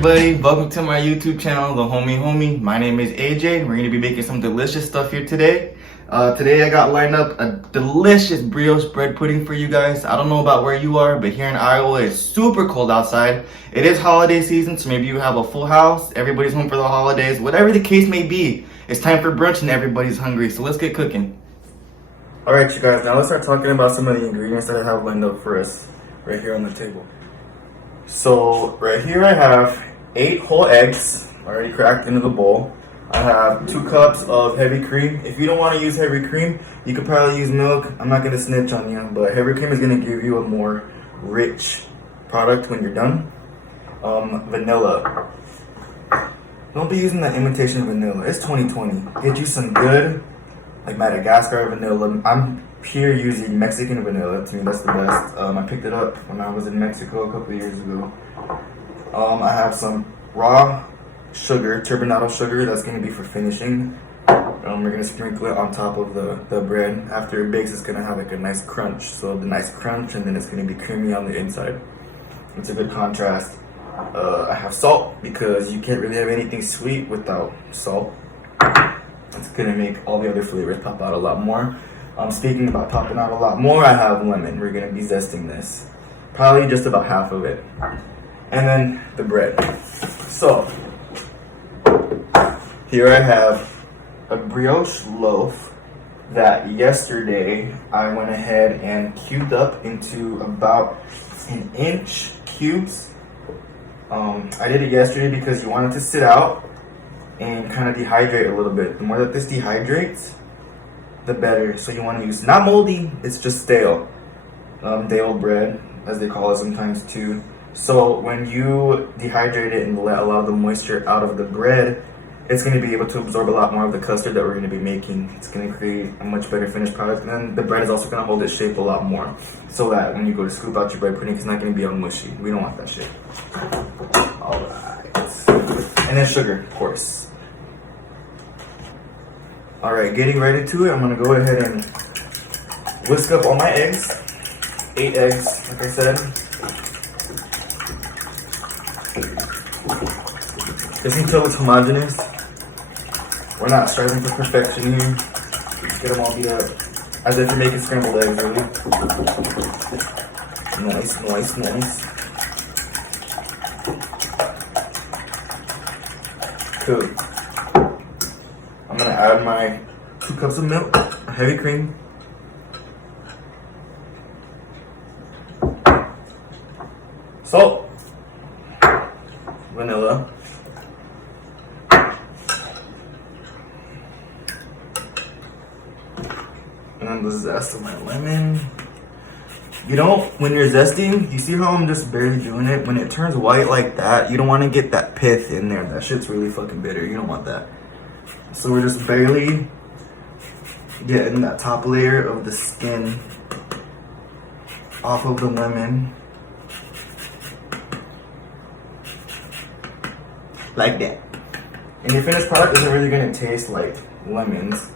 everybody, welcome to my YouTube channel, The Homie. My name is AJ. We're going to be making some delicious stuff here today. Today I got lined up a delicious brioche bread pudding for you guys. I don't know about where you are, but here in Iowa it's super cold outside. It is holiday season, so maybe you have a full house, everybody's home for the holidays. Whatever the case may be, it's time for brunch and everybody's hungry, so let's get cooking. Alright you guys, now let's start talking about some of the ingredients that I have lined up for us right here on the table. So right here I have 8 whole eggs already cracked into the bowl. I have 2 cups of heavy cream. If you don't want to use heavy cream, you could probably use milk. I'm not going to snitch on you, but heavy cream is going to give you a more rich product when you're done. Vanilla. Don't be using that imitation vanilla. It's 2020. Get you some good, like Madagascar vanilla. I'm here using Mexican vanilla. To me, that's the best. I picked it up when I was in Mexico a couple years ago. I have some raw sugar, turbinado sugar. That's going to be for finishing. We're going to sprinkle it on top of the bread. After it bakes, it's going to have like a nice crunch. So the nice crunch, and then it's going to be creamy on the inside. It's a good contrast. I have salt because you can't really have anything sweet without salt. It's going to make all the other flavors pop out a lot more. Speaking about popping out a lot more, I have lemon. We're going to be zesting this. Probably just about half of it. And then the bread. So, here I have a brioche loaf that yesterday I went ahead and cubed up into about 1-inch cubes. I did it yesterday because you want it to sit out and kind of dehydrate a little bit. The more that this dehydrates, the better. So you want to use, not moldy, it's just stale. Day old bread, as they call it sometimes too. So when you dehydrate it and let a lot of the moisture out of the bread, it's going to be able to absorb a lot more of the custard that we're going to be making. It's going to create a much better finished product. And then the bread is also going to hold its shape a lot more, so that when you go to scoop out your bread pudding, it's not going to be all mushy. We don't want that shit. Alright. And then sugar, of course. Alright, getting right into it, I'm going to go ahead and whisk up all my eggs. 8 eggs, like I said. Just until it's homogeneous. We're not striving for perfection here. Just get them all beat up. As if you're making scrambled eggs, really. Nice. Cool. I'm gonna add my 2 cups of milk, heavy cream. Salt. Vanilla. And then the zest of my lemon. You don't, when you're zesting, you see how I'm just barely doing it? When it turns white like that, you don't want to get that pith in there. That shit's really fucking bitter. You don't want that. So we're just barely getting that top layer of the skin off of the lemon. Like that. And your finished product isn't really going to taste like lemons.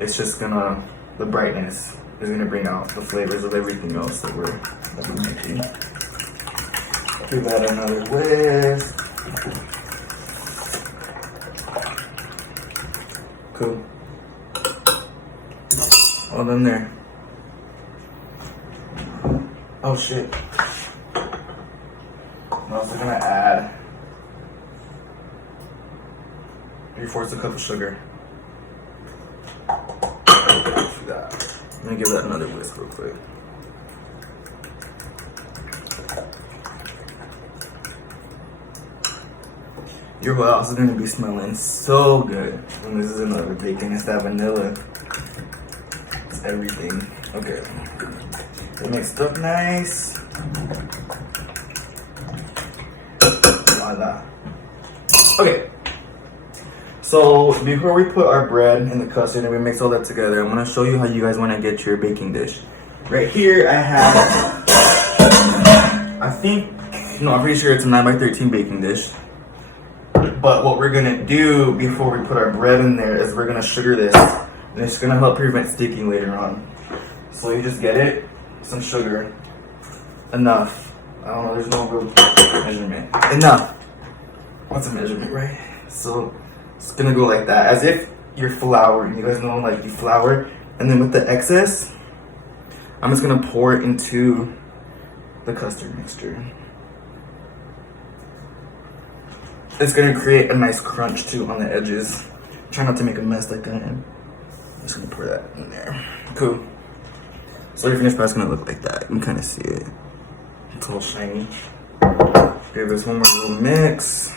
It's just gonna, the brightness is gonna bring out the flavors of everything else that we're making. Give that another whisk. Cool. All done there. Oh shit. I'm also gonna add 3/4 cup of sugar. Let me give that another whisk real quick. Your whole house is gonna be smelling so good when this is another bacon. It's that vanilla. It's everything. Okay. It mixed up nice. Voila. Okay. So before we put our bread in the custard and we mix all that together, I'm gonna show you how you guys wanna get your baking dish. Right here I have, I'm pretty sure it's a 9x13 baking dish. But what we're gonna do before we put our bread in there is we're gonna sugar this, and it's gonna help prevent sticking later on. So you just get it, some sugar, enough. I don't know, there's no real measurement. Enough. what's a measurement, right? So it's gonna go like that, as if you're flouring. You guys know, like, you flour, and then with the excess, I'm just gonna pour it into the custard mixture. It's gonna create a nice crunch too on the edges. Try not to make a mess like I am. I'm just gonna pour that in there. Cool. So your finished product's gonna look like that. You can kind of see it. It's all shiny. Give this one more little mix.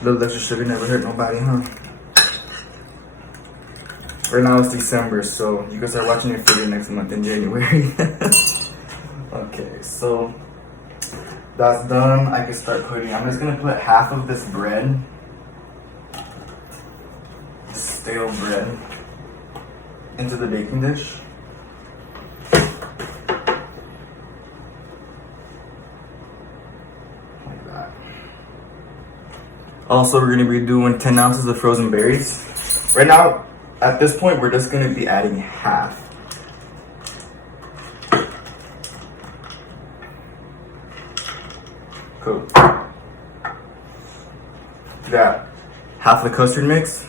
A little extra sugar never hurt nobody, huh? Right now it's December, so you can start watching your video next month in January. Okay, so that's done. I can start putting, I'm just gonna put half of this bread, stale bread, into the baking dish. Like that. Also, we're gonna be doing 10 ounces of frozen berries. Right now, at this point, we're just gonna be adding half. Cool. Got half the custard mix.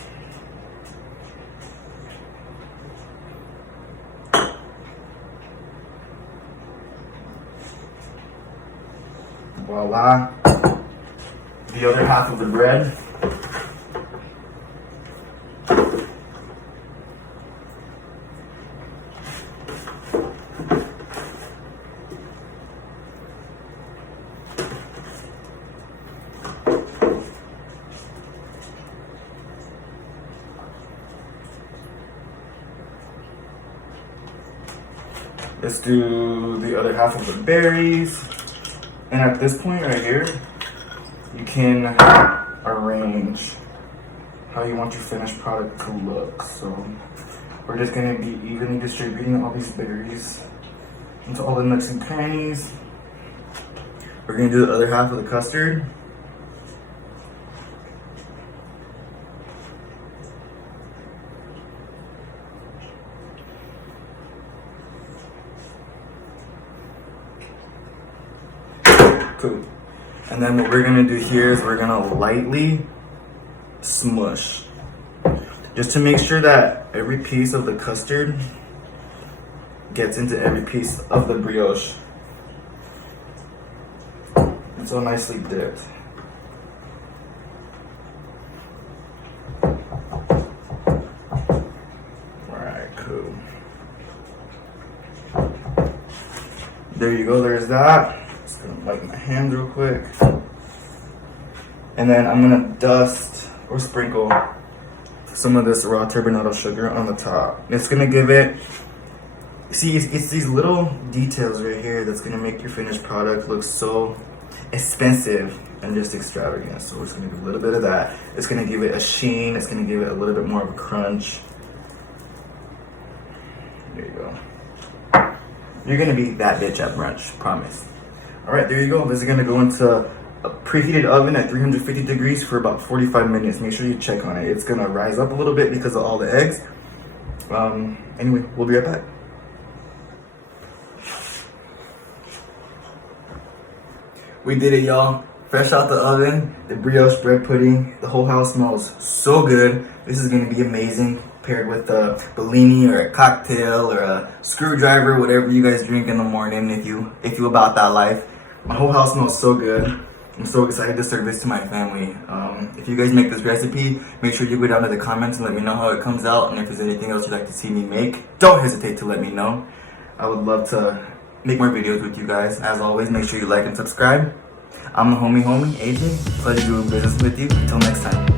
Voila. The other half of the bread. Let's do the other half of the berries. And at this point right here, you can arrange how you want your finished product to look. So we're just gonna be evenly distributing all these berries into all the nooks and crannies. We're gonna do the other half of the custard. Cool. And then what we're gonna do here is we're gonna lightly smush, just to make sure that every piece of the custard gets into every piece of the brioche. It's all nicely dipped. Alright, cool. There you go, there's that. Just gonna wipe my hands real quick. And then I'm gonna dust or sprinkle some of this raw turbinado sugar on the top. It's gonna give it, see, it's these little details right here that's gonna make your finished product look so expensive and just extravagant. So we're just gonna do a little bit of that. It's gonna give it a sheen, it's gonna give it a little bit more of a crunch. There you go. You're gonna be that bitch at brunch, promise. All right, there you go. This is gonna go into a preheated oven at 350 degrees for about 45 minutes. Make sure you check on it. It's gonna rise up a little bit because of all the eggs. Anyway, we'll be right back. We did it, y'all. Fresh out the oven, the brioche bread pudding. The whole house smells so good. This is gonna be amazing, paired with a Bellini or a cocktail or a screwdriver, whatever you guys drink in the morning if you about that life. My whole house smells so good. I'm so excited to serve this to my family. If you guys make this recipe, make sure you go down to the comments and let me know how it comes out, and if there's anything else you'd like to see me make, don't hesitate to let me know. I would love to make more videos with you guys. As always, make sure you like and subscribe. I'm the homie, AJ. Pleasure doing business with you. Until next time.